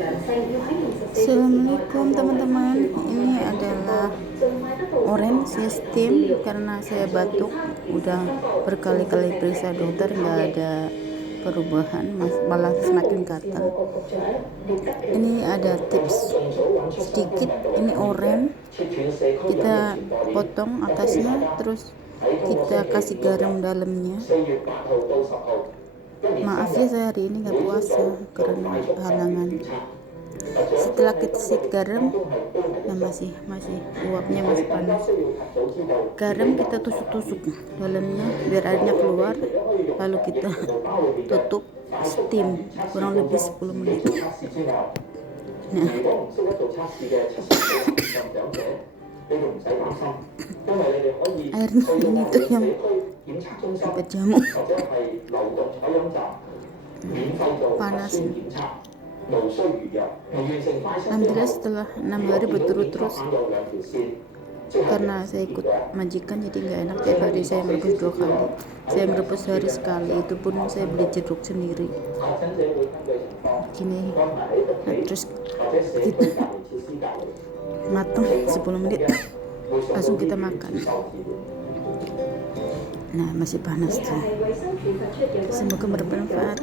Assalamualaikum teman-teman, ini adalah orange sistem karena saya batuk, udah berkali-kali periksa dokter nggak ada perubahan, malah semakin gatal. Ini ada tips sedikit, ini orange kita potong atasnya, terus kita kasih garam dalamnya. Maaf ya, saya hari ini nggak puasa karena halangan. Setelah kita kasih garam, masih uapnya masih panas. Garam kita tusuk-tusuk dalamnya biar airnya keluar, lalu kita tutup steam kurang lebih 10 menit. Nah, airnya ini tuh yang dapat jamu panas. Alhamdulillah setelah 6 hari berturut-turut, karena saya ikut majikan jadi nggak enak tiap hari saya merebus 2 kali. Saya merebus sehari sekali, itu pun saya beli jeruk sendiri gini. Nah, terus kita matang 10 menit langsung kita makan. Nah, masih panas tuh. Semoga bermanfaat.